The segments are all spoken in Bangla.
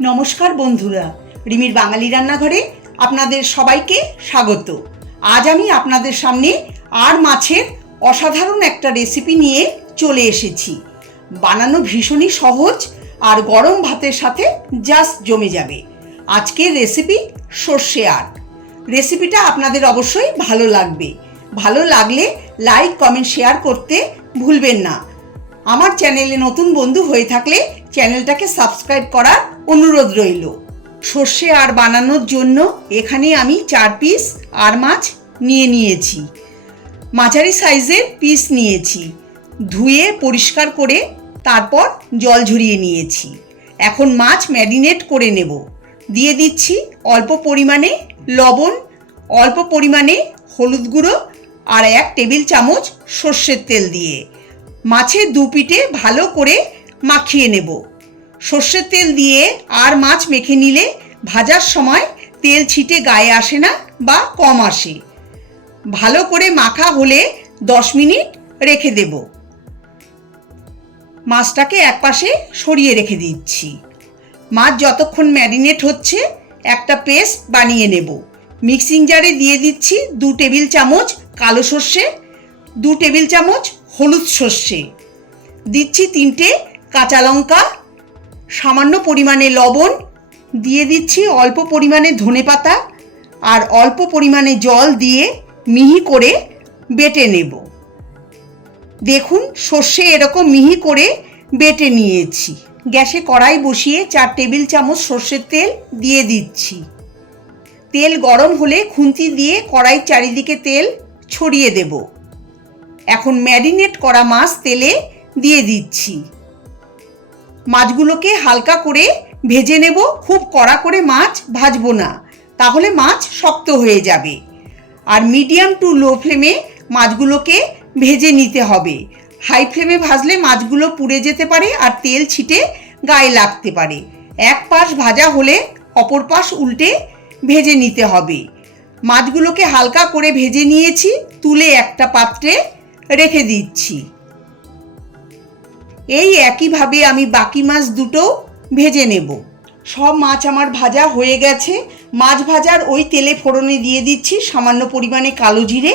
নমস্কার বন্ধুরা, রিমির বাঙালি রান্নাঘরে আপনাদের সবাইকে স্বাগত। আজ আমি আপনাদের সামনে আর মাছের অসাধারণ একটা রেসিপি নিয়ে চলে এসেছি। বানানো ভীষণই সহজ আর গরম ভাতের সাথে জাস্ট জমে যাবে। আজকের রেসিপি সর্ষে আট রেসিপিটা আপনাদের অবশ্যই ভালো লাগবে। ভালো লাগলে লাইক কমেন্ট শেয়ার করতে ভুলবেন না। আমার চ্যানেলে নতুন বন্ধু হয়ে থাকলে চ্যানেলটাকে সাবস্ক্রাইব করার অনুরোধ রইল। সর্ষে আর বানানোর জন্য এখানে আমি চার পিস আর মাছ নিয়ে নিয়েছি। মাঝারি সাইজের পিস নিয়েছি। ধুয়ে পরিষ্কার করে তারপর জল ঝরিয়ে নিয়েছি। এখন মাছ ম্যারিনেট করে নেব। দিয়ে দিচ্ছি অল্প পরিমাণে লবণ, অল্প পরিমাণে হলুদ গুঁড়ো আর এক টেবিল চামচ সর্ষের তেল দিয়ে। মাছের দু পিঠে ভালো করে মাখিয়ে নেব। সর্ষের তেল দিয়ে আর মাছ মেখে নিলে ভাজার সময় তেল ছিটে গায়ে আসে না বা কম আসে। ভালো করে মাখা হলে দশ মিনিট রেখে দেব। মাছটাকে একপাশে সরিয়ে রেখে দিচ্ছি। মাছ যতক্ষণ ম্যারিনেট হচ্ছে, একটা পেস্ট বানিয়ে নেব। মিক্সিং জারে দিয়ে দিচ্ছি দু টেবিল চামচ কালো সর্ষে, দু টেবিল চামচ হলুদ সর্ষে। দিচ্ছি তিনটে কাঁচা লঙ্কা, সামান্য পরিমাণে লবণ, দিয়ে দিচ্ছি অল্প পরিমাণে ধনে পাতা আর অল্প পরিমাণে জল দিয়ে মিহি করে বেটে নেব। দেখুন, সর্ষে এরকম মিহি করে বেটে নিয়েছি। গ্যাসে কড়াই বসিয়ে চার টেবিল চামচ সর্ষের তেল দিয়ে দিচ্ছি। তেল গরম হলে খুন্তি দিয়ে কড়াই চারিদিকে তেল ছড়িয়ে দেব। এখন ম্যারিনেট করা মাছ তেলে দিয়ে দিচ্ছি। মাছগুলোকে হালকা করে ভেজে নেব। খুব কড়া করে মাছ ভাজবো না। তাহলে মাছ শক্ত হয়ে যাবে। আর মিডিয়াম টু লো ফ্লেমে মাছগুলোকে ভেজে নিতে হবে। হাই ফ্লেমে ভাজলে মাছগুলো পুড়ে যেতে পারে আর তেল ছিটে গায়ে লাগতে পারে। এক পাশ ভাজা হলে অপর পাশ উল্টে ভেজে নিতে হবে। মাছগুলোকে হালকা করে ভেজে নিয়েছি। তুলে একটা পাত্রে রেখে দিচ্ছি। এই একইভাবে আমি বাকি মাছ দুটো ভেজে নেব। সব মাছ আমার ভাজা হয়ে গেছে। মাছ ভাজার ওই তেলে ফোড়নে দিয়ে দিচ্ছি সামান্য পরিমাণে কালো জিরে।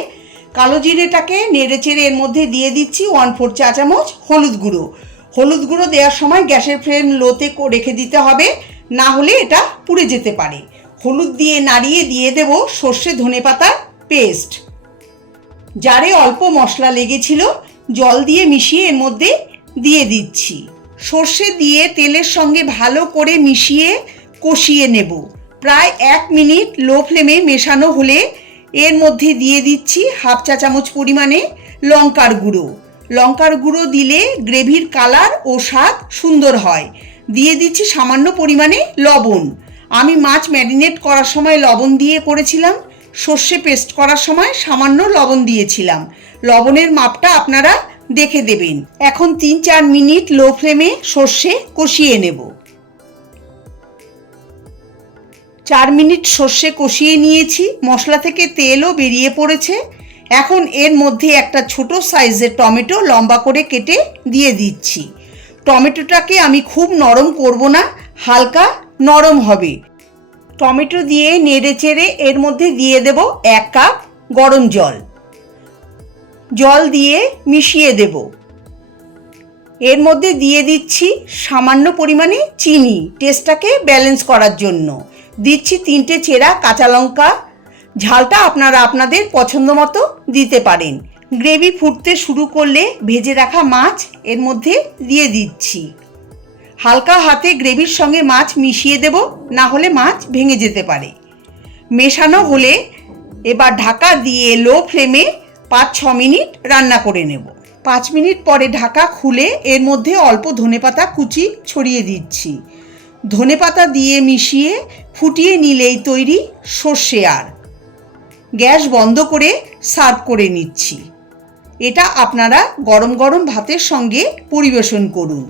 কালো জিরেটাকে নেড়ে চেড়ে এর মধ্যে দিয়ে দিচ্ছি ওয়ান ফোর চা চামচ হলুদ গুঁড়ো। হলুদ গুঁড়ো দেওয়ার সময় গ্যাসের ফ্লেম লোতে রেখে দিতে হবে, না হলে এটা পুড়ে যেতে পারে। হলুদ দিয়ে নাড়িয়ে দিয়ে দেব সর্ষে ধনে পাতার পেস্ট। যারে অল্প মশলা লেগেছিল, জল দিয়ে মিশিয়ে এর মধ্যে দিয়ে দিচ্ছি। সর্ষে দিয়ে তেলের সঙ্গে ভালো করে মিশিয়ে কষিয়ে নেব। প্রায় এক মিনিট লো ফ্লেমে মেশানো হলে এর মধ্যে দিয়ে দিচ্ছি হাফ চা চামচ পরিমাণে লঙ্কার গুঁড়ো। লঙ্কার গুঁড়ো দিলে গ্রেভির কালার ও স্বাদ সুন্দর হয়। দিয়ে দিচ্ছি সামান্য পরিমাণে লবণ। আমি মাছ ম্যারিনেট করার সময় লবণ দিয়ে করেছিলাম, সর্ষে পেস্ট করার সময় সামান্য লবণ দিয়েছিলাম। লবণের মাপটা আপনারা দেখে দেবেন। এখন তিন চার মিনিট লো ফ্লেমে সর্ষে কষিয়ে নেব। চার মিনিট সর্ষে কষিয়ে নিয়েছি। মশলা থেকে তেলও বেরিয়ে পড়েছে। এখন এর মধ্যে একটা ছোট সাইজের টমেটো লম্বা করে কেটে দিয়ে দিচ্ছি। টমেটোটাকে আমি খুব নরম করব না, হালকা নরম হবে। টমেটো দিয়ে নেড়ে চেড়ে এর মধ্যে দিয়ে দেব এক কাপ গরম জল। জল দিয়ে মিশিয়ে দেব। এর মধ্যে দিয়ে দিচ্ছি সামান্য পরিমাণে চিনি টেস্টটাকে ব্যালেন্স করার জন্য। দিচ্ছি তিনটে চেরা কাঁচা লঙ্কা। ঝালটা আপনারা আপনাদের পছন্দ মতো দিতে পারেন। গ্রেভি ফুটতে শুরু করলে ভেজে রাখা মাছ এর মধ্যে দিয়ে দিচ্ছি। হালকা হাতে গ্রেভির সঙ্গে মাছ মিশিয়ে দেব, না হলে মাছ ভেঙে যেতে পারে। মেশানো হলে এবার ঢাকা দিয়ে লো ফ্লেমে পাঁচ, ছ মিনিট রান্না করে নেব। পাঁচ মিনিট পরে ঢাকা খুলে এর মধ্যে অল্প ধনেপাতা কুচি ছড়িয়ে দিচ্ছি। ধনেপাতা দিয়ে মিশিয়ে ফুটিয়ে নিলেই তৈরি সর্ষে আর। গ্যাস বন্ধ করে সার্ভ করে নিচ্ছি। এটা আপনারা গরম গরম ভাতের সঙ্গে পরিবেশন করুন।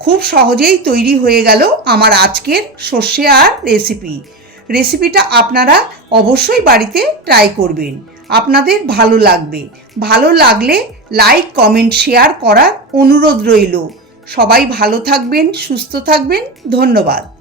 খুব সহজেই তৈরি হয়ে গেল আমার আজকের সর্ষে আর রেসিপি রেসিপিটা আপনারা অবশ্যই বাড়িতে ট্রাই করবেন। আপনাদের ভালো লাগবে। ভালো লাগলে লাইক কমেন্ট শেয়ার করার অনুরোধ রইল। সবাই ভালো থাকবেন, সুস্থ থাকবেন। ধন্যবাদ।